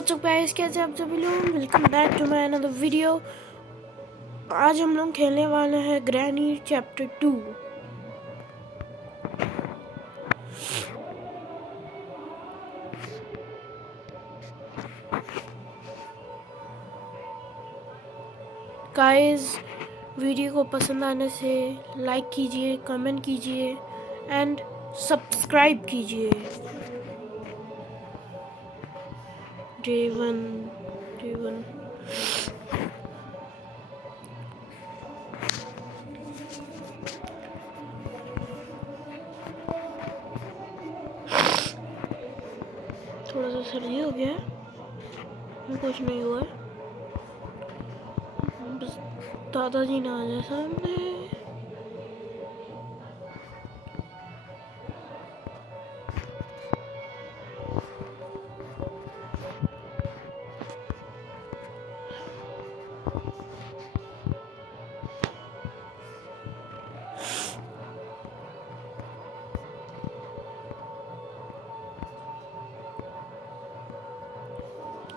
What's up guys, कैसे आप सभी लोग। Welcome back to my another video. आज हम लोग खेलने वाले हैं ग्रैनी चैप्टर 2। गाइस, वीडियो को पसंद आने से लाइक कीजिए, कमेंट कीजिए एंड सब्सक्राइब कीजिए। J1 थोड़ा सा सर्दी हो गया है, कुछ नहीं हुआ है, बस दादाजी ना आ जाए सामने।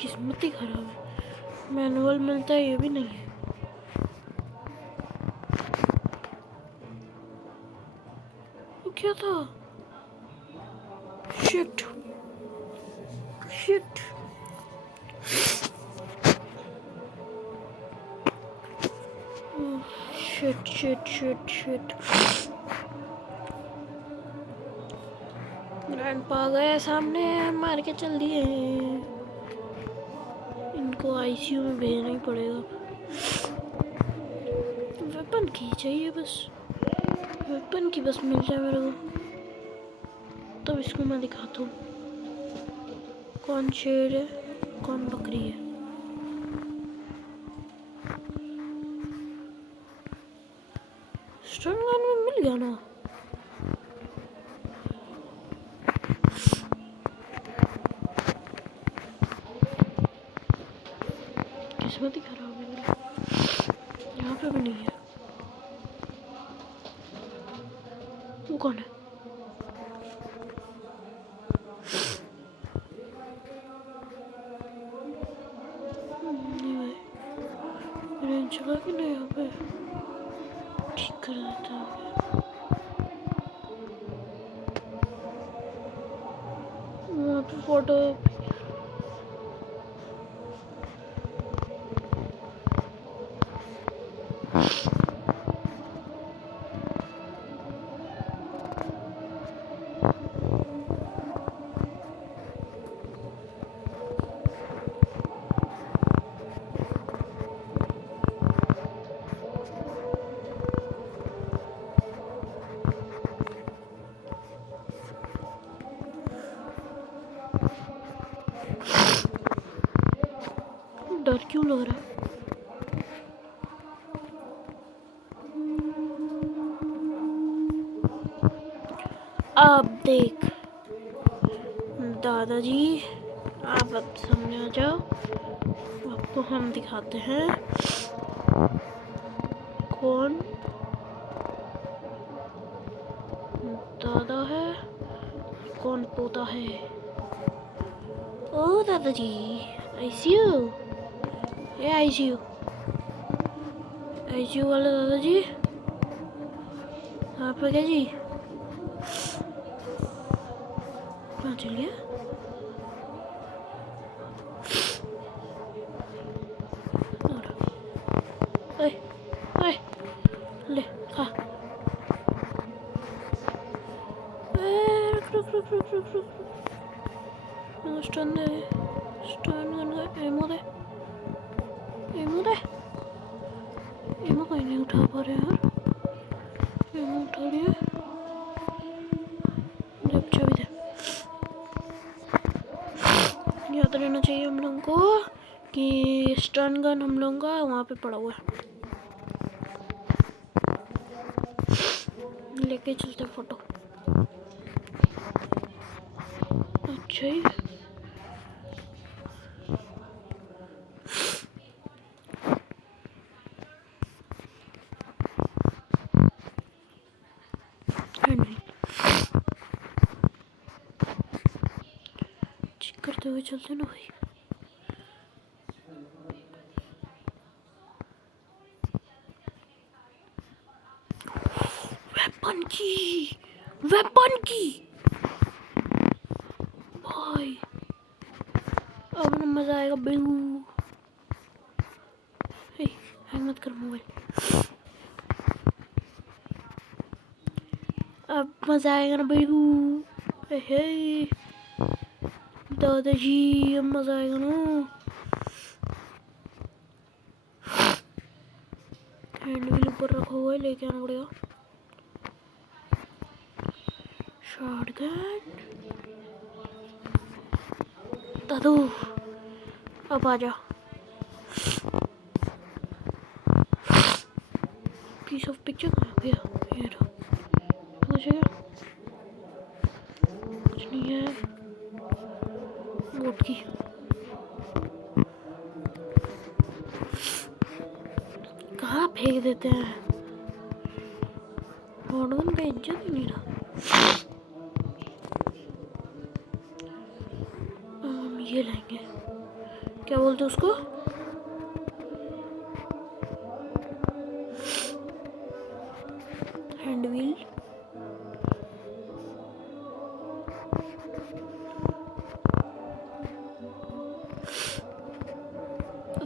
किस्मत ही खराब है, मैनुअल मिलता है ये भी नहीं है। वो क्या था? Shit shit shit shit shit shit. Grandpa गए सामने, मार के चल दिए। इनको आईसीयू में भेजना ही पड़ेगा। वेपन की चाहिए, बस वेपन की बस मिल जाए मेरे को, तब इसको मैं दिखाता हूँ कौन शेर है कौन बकरी है। स्टन गन में मिल गया ना। किस्मत ही खराब है मेरी, यहाँ पे भी नहीं है। वो कौन है? नहीं भाई, रेंज चला कि नहीं यहाँ पे ठीक कर देता है। वहाँ पे फोटो डर क्यों लग रहा है? अब देख दादाजी, आप अब सामने आ जाओ, आपको हम दिखाते हैं कौन दादा है कौन पोता है। ओ दादाजी, आईसीयू, ये आईसीयू आईसीयू वाले दादाजी आप क्या जी? कहाँ चल गया? ओए ओए, ले खा। रुक रुक रुक रुक रुक रुक। स्टन दे, स्टन गन का एमो दे, एमो दे। एमो कहीं नहीं उठा पा रहे यार। एमो उठा लिया, जब चाबी दे। याद रहना चाहिए हम लोगों को कि स्टन गन हम लोगों का वहाँ पे पड़ा हुआ है। लेके चलते फोटो। अच्छा ही चेक करते हुए चलते ना भाई। वेपन की भाई, अब ना मजा आएगा बिल्लू। हैंग मत कर मोबाइल, अब मजा आएगा ना बिल्लू। हे दादाजी, अब मजा आएगा ना। हैंड व्हील ऊपर रखा हुआ है, लेके आना पड़ेगा। शॉटगन दादू, अब आजा। पीस ऑफ पिक्चर कहाँ गया? ये रहा। कुछ है? कुछ नहीं है। बोट की कहाँ फेंक देते हैं? शॉटगन का इज्जत ही नहीं रहा। ये लेंगे, क्या बोलते उसको? Hand wheel.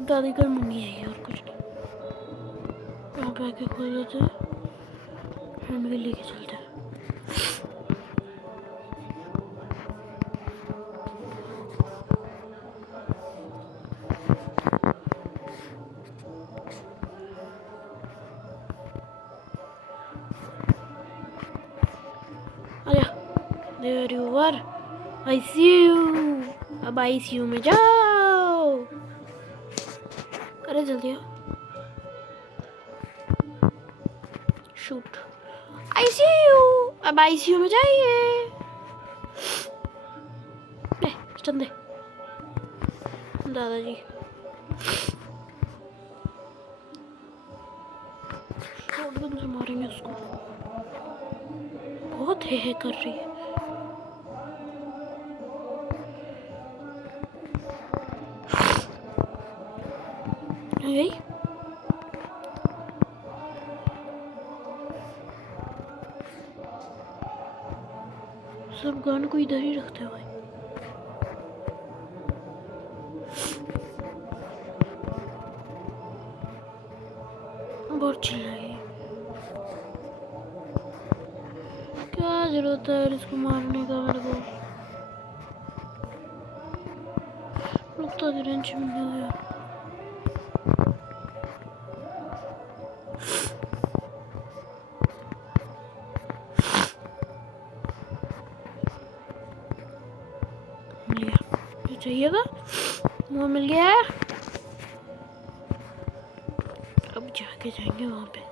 दादी कर मुंगी चाहिए और कुछ नहीं। यहाँ पे आके खोल देते हैं, हैंड व्हील लेके चलते हैं। आजा, there you are, I see you. अब ICU में जाओ। अरे जल्दी आ। Shoot, ICU। अब ICU में जाइए। स्टन दे दादाजी। शॉटगन से मारेंगे उसको, बहुत है कर रही है। यही सब गन को इधर ही रखते हैं भाई। बहुत चिल्लाई, क्या जरूरत है इसको मारने का? मेरे को लगता है रेंच मिल गया। मिल गया जो चाहिएगा, वो मिल गया है। अब जाके जाएंगे वहां पे।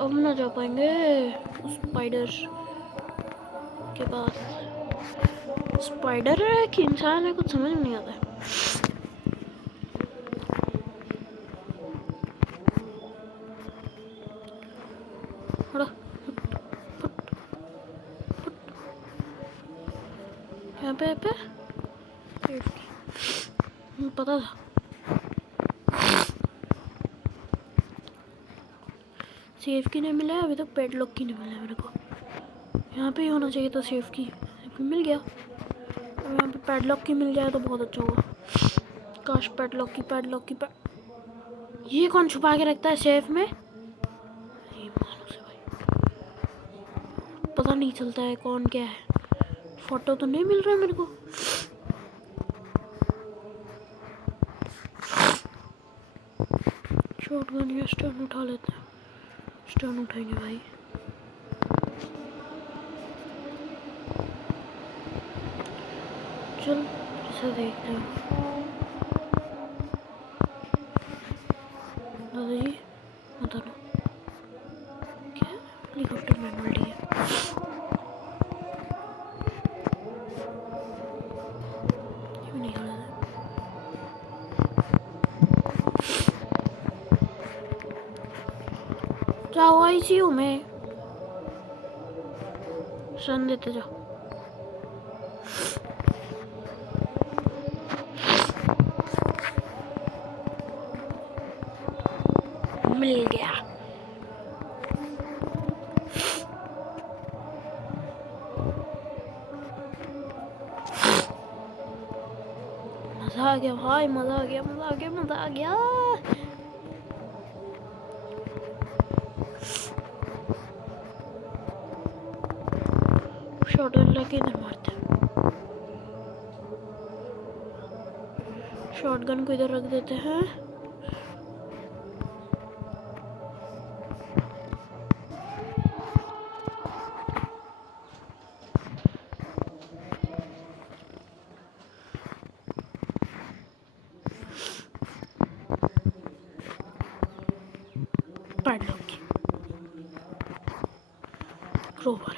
अब ना जा पाएंगे उस स्पाइडर के पास। स्पाइडर है कि इंसान है, कुछ समझ में नहीं आता है। यहाँ पे पता था। सेफ की नहीं मिला है अभी तक, पैडलॉक की नहीं मिला है मेरे को। यहाँ पे ही होना चाहिए था सेफ की, मिल गया। अब यहाँ पे पैडलॉक की मिल जाए तो बहुत अच्छा होगा। काश पैडलॉक की ये कौन छुपा के रखता है सेफ में? ये मानो से भाई, पता नहीं चलता है कौन क्या है। फोटो तो नहीं मिल रहा मेरे को। शॉटगन या स्टन उठा लेते हैं। स्टन उठाएंगे भाई। चल इसे देखते हैं। दादाजी बता दो क्या हेलीकॉप्टर मैनुअल है? ये भी नहीं खड़ा है। जाओ ICU में, सन देते जाओ। गया भाई, मज़ा आ गया, मज़ा आ गया, मज़ा आ गया। शॉटगन लगे इधर मारते हैं। शॉटगन को इधर रख देते हैं। पैडलॉक, क्रोबार,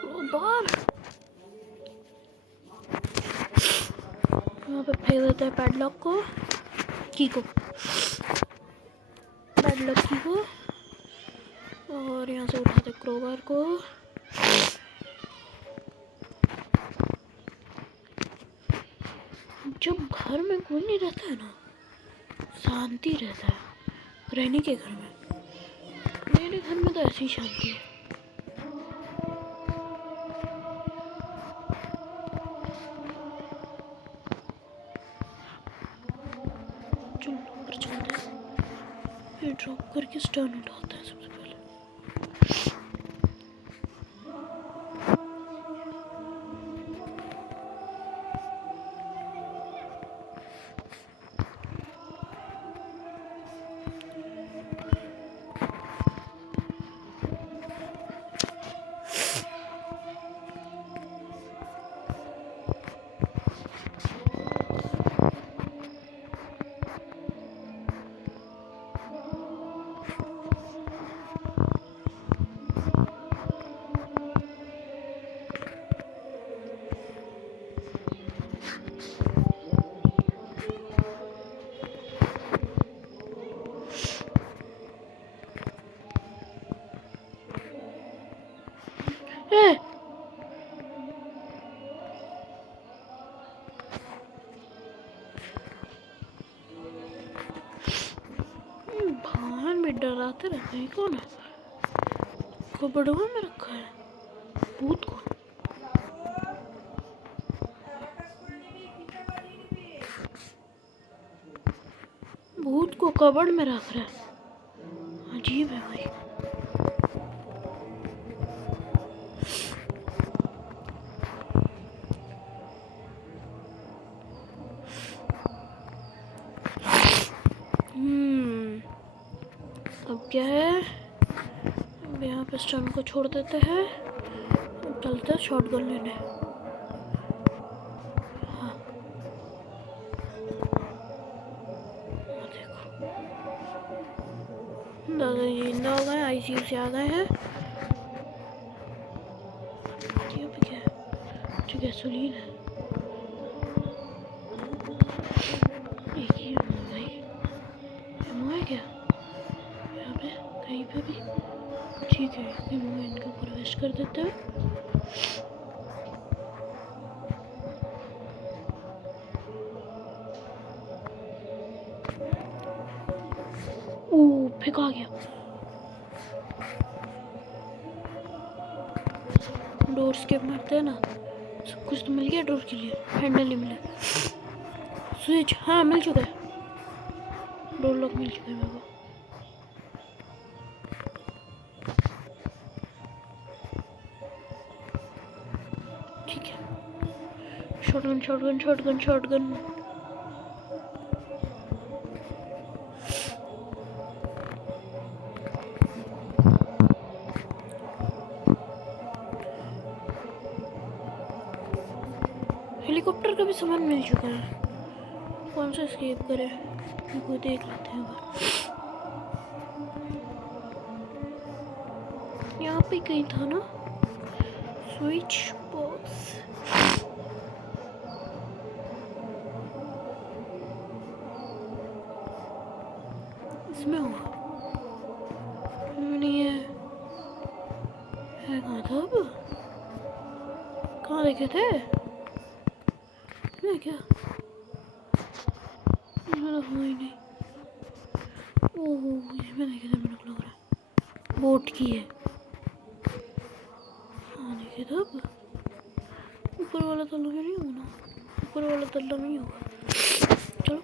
क्रोबार यहाँ पे फेंक देते हैं पैडलॉक को, की को, पैडलॉक की को, और यहाँ से उठाते क्रोबार को। जब घर में कोई नहीं रहता है ना, शांति रहता है रहने के घर में। मेरे घर में तो ऐसी शांति है। चलो ऊपर चलते हैं, ये ड्रॉप करके स्टर्न उठाते हैं सबसे पहले। भगवान भी डराते रहते हैं। कौन है? कबड़वा में रखा है भूत को। भूत को कबड़ में रख रहा है, अजीब है भाई। अब क्या है, अब यहाँ पे स्टन को छोड़ देते हैं, चलते हैं शॉटगन लेने। हाँ देखो, दादाजी जिंदा हो गए, आईसीयू से आ गए हैं। क्या पे क्या है? जो गैसोलीन है, एक ही भाई एमओ है क्या यहाँ पे कहीं पे भी? ठीक है, एमओ इनके ऊपर वेस्ट कर देते हैं। ओह फेंका गया। डोर स्केप मारते हैं ना, सब कुछ तो मिल गया डोर के लिए, हैंडल नहीं मिला। स्विच हाँ मिल चुका है, डोर लॉक मिल चुका है मेरे को। ठीक है, shotgun shotgun shotgun shotgun. Helicopter का भी सामान मिल चुका है, कौन सा एस्केप करे वो देख लेते हैं। यहाँ पे कहीं था ना स्विच बॉक्स। इसमें होगा नहीं है कहाँ था? अब कहाँ देखे थे क्या? हुआ ही नहीं। ओह इसमें देखे थे, मेरे को लग रहा है बोट की है। हाँ देखे था, अब ऊपर वाला तो लगे नहीं होना। ऊपर वाला तल्ला नहीं होगा। चलो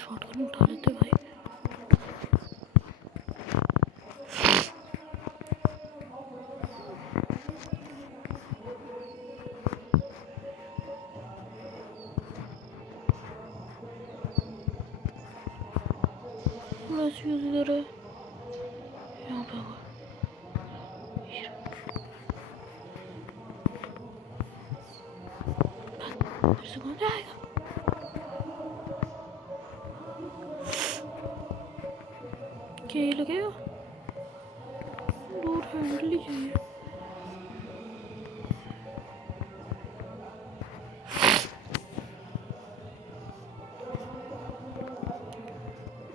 शॉटगन उठा लेते भाई। बस इधर है, यहाँ पे होगा। फिर से कौन जाएगा? क्या ये लगेगा? डोर हैंडल ही चाहिए।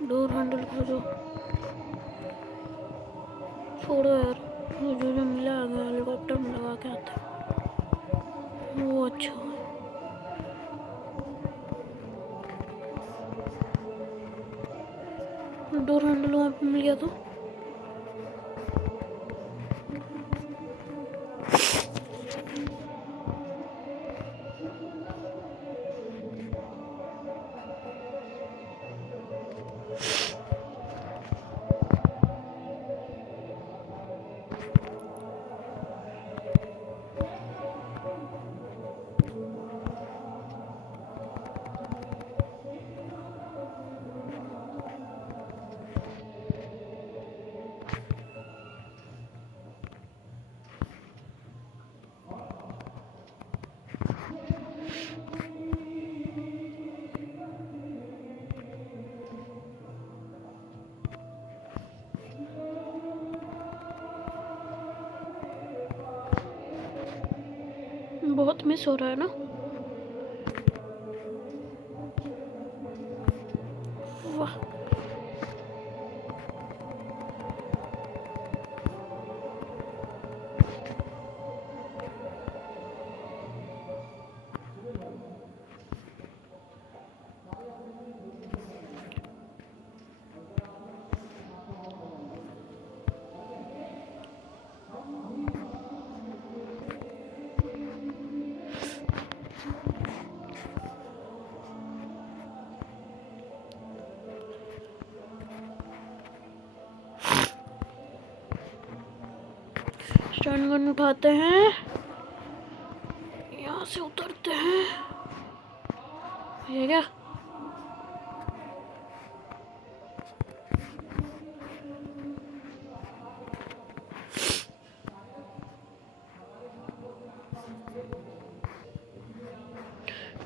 डोर हैंडल खोलो। छोड़ो यार, जो जो मिला है हेलीकॉप्टर में लगा के आते हैं, वो अच्छा है। डोर हैंडल वहाँ पे मिल गया तो बहुत मिस हो रहा है ना। वाह, स्टन गन उठाते हैं, यहाँ से उतरते हैं। ये क्या?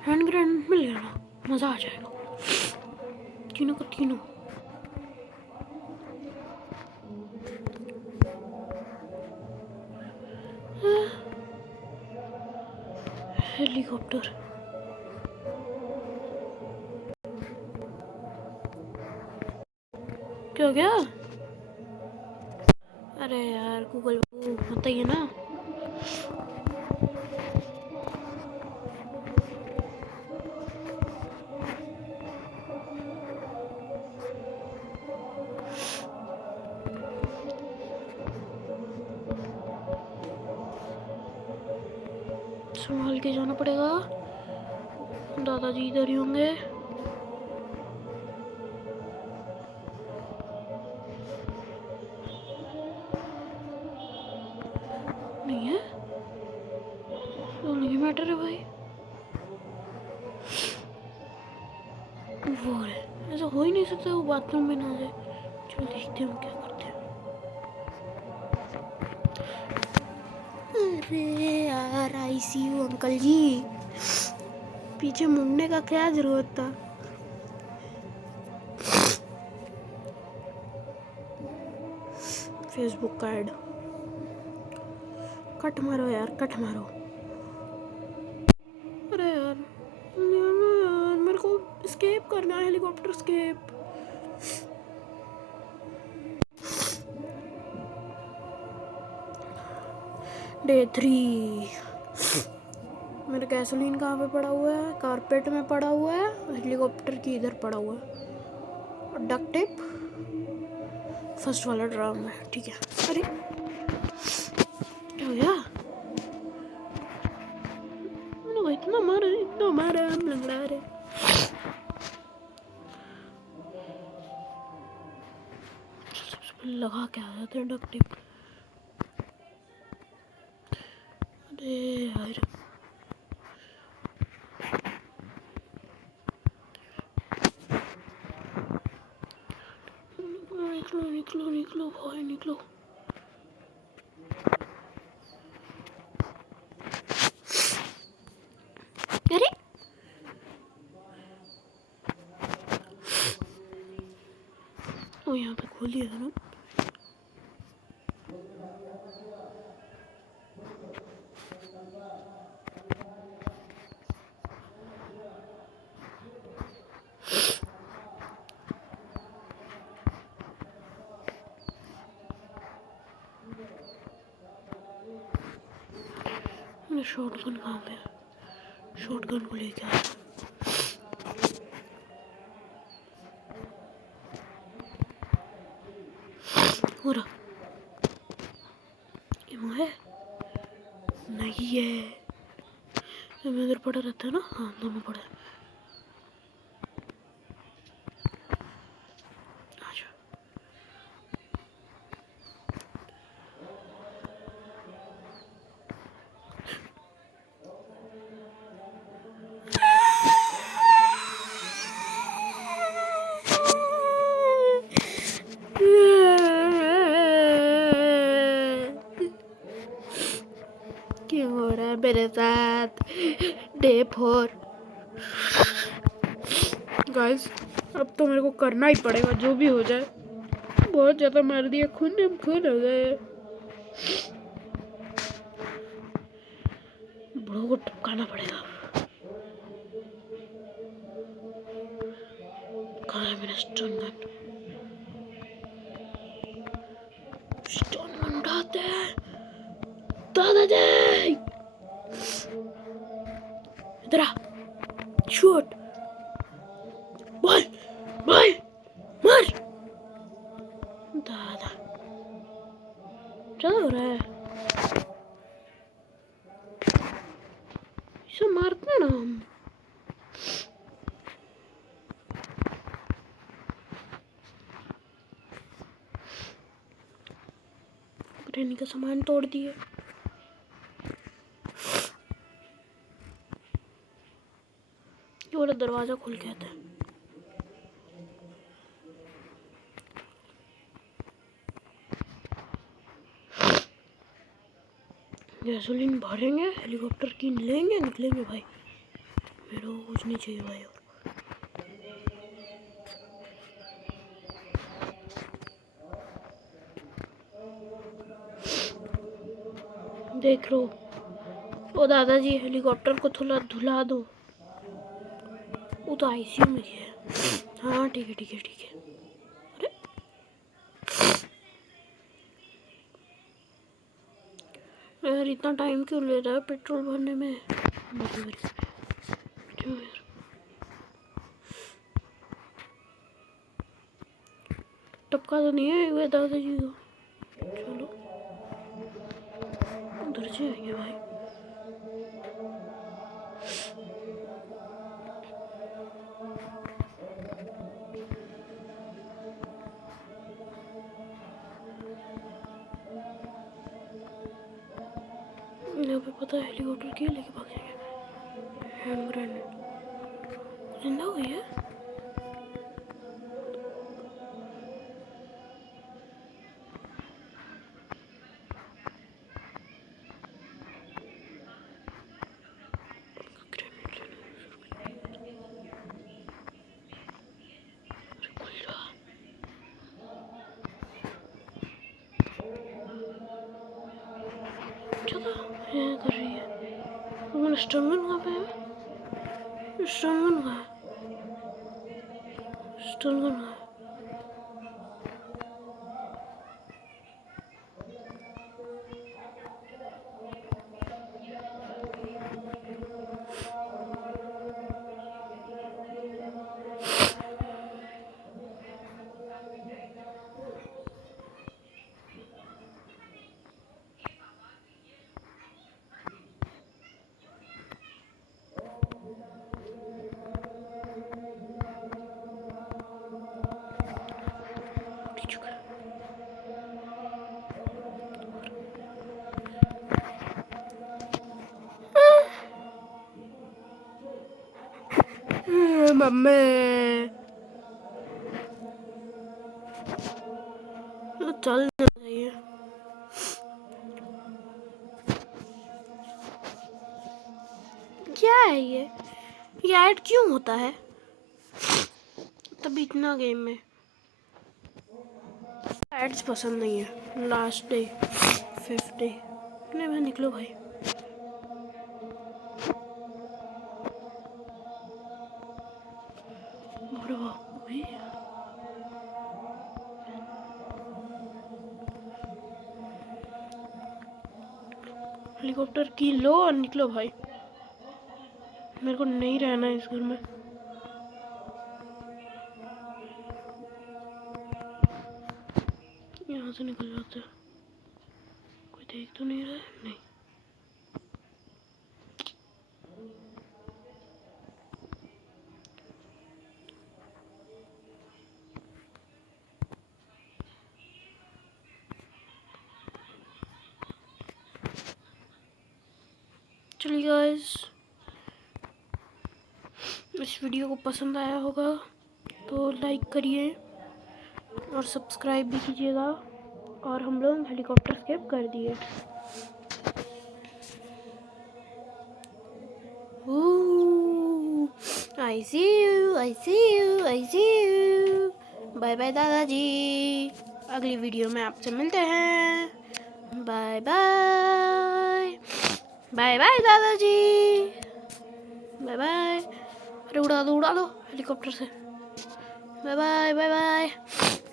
हैंड ग्रेनेड मिल गया ना, मजा आ जाएगा। तीनों को तीनों। हेलीकॉप्टर क्या गया? अरे यार गूगल होता ही है ना। संभाल के जाना पड़ेगा, दादाजी इधर ही होंगे। नहीं है तो नहीं मैटर है भाई। वो है, ऐसा हो ही नहीं सकता वो बाथरूम में ना जाए। चलो देखते हैं हम क्या करते हैं। अरे यार आईसीयू अंकल जी, पीछे मुड़ने का क्या जरूरत था। फेसबुक का ऐड कट मारो यार, कट मारो। अरे यार मेरे को एस्केप करना है, हेलीकॉप्टर एस्केप। डे 3। मेरा गैसोलीन कहाँ पे पड़ा हुआ है? कारपेट में पड़ा हुआ है, हेलीकॉप्टर की इधर पड़ा हुआ है, और डक्ट टेप फर्स्ट वाला ड्राम है। ठीक है। अरे क्या हो गया? मैंने इतना मार हमारा हम लंगड़ा रहे। लगा के आ जाते हैं डक्ट टेप। अरे यार निकलो निकलो निकलो भाई निकलो। अरे वो यहाँ पे खोल दिया था ना। शॉटगन कहाँ पे? शॉटगन को लेके आया। हो रहा है नहीं है। मैं इधर पड़ा रहता है ना। हाँ दोनों पड़े। आजा क्या हो रहा है मेरे साथ? डे 4 गाइस अब तो मेरे को करना ही पड़ेगा जो भी हो जाए। बहुत ज़्यादा मार दिया, खून में खून हो गए। बड़ों को टपकाना पड़ेगा। कहाँ है मेरा स्टोन गन? स्टोन गन उठाते हैं दादाजी। इधर आ, शूट, बॉल बॉल मार। दादा क्या हो रहा है? इसे मारते ना हम। ग्रैनी का सामान तोड़ दिए। ये वाला दरवाजा खुल गया था। गैसोलीन भरेंगे, हेलीकॉप्टर की लेंगे, निकलेंगे भाई। मेरे को कुछ नहीं चाहिए भाई। और देख लो ओ दादाजी, हेलीकॉप्टर को थोड़ा धुला दो। वो तो आईसीयू में है। हाँ ठीक है ठीक है ठीक है। अरे यार इतना टाइम क्यों ले रहा है पेट्रोल भरने में? क्यों यार? टपका तो नहीं है वे दादाजी को? चलो उधर से आएंगे भाई। यहाँ पे पता है हेलीकॉप्टर के लेके भाग जाएंगे। हैंड ग्रेनेड जिंदा हुई है। क्या था? ये कर रही है। मैंने स्टर्मन कहाँ पे है? स्टर्मन कहाँ है? स्टर्मन कहाँ है? मम्मी चल जाइए। क्या है ये ऐड क्यों होता है तब इतना गेम में? एड्स पसंद नहीं है। लास्ट डे 5th डे नहीं भाई निकलो भाई। अरे बाप रे हेलीकॉप्टर की लो और निकलो भाई। मेरे को नहीं रहना है इस घर में। यहाँ से निकल जाते हैं। कोई देख तो नहीं रहा है? नहीं। चलिए गाइस, इस वीडियो को पसंद आया होगा तो लाइक करिए और सब्सक्राइब भी कीजिएगा। और हम लोग हेलीकॉप्टर स्केप कर दिए। I see you, I see you, I see you. Bye bye दादाजी। अगली वीडियो में आपसे मिलते हैं। Bye bye. बाय बाय दादाजी। Bye bye. अरे उड़ा दो हेलीकॉप्टर से। Bye bye bye bye.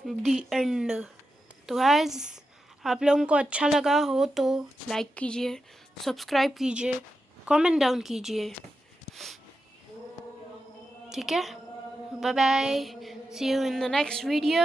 The end. तो गाइस, आप लोगों को अच्छा लगा हो तो लाइक कीजिए, सब्सक्राइब कीजिए, कमेंट डाउन कीजिए। ठीक है, bye bye, see you in the next video.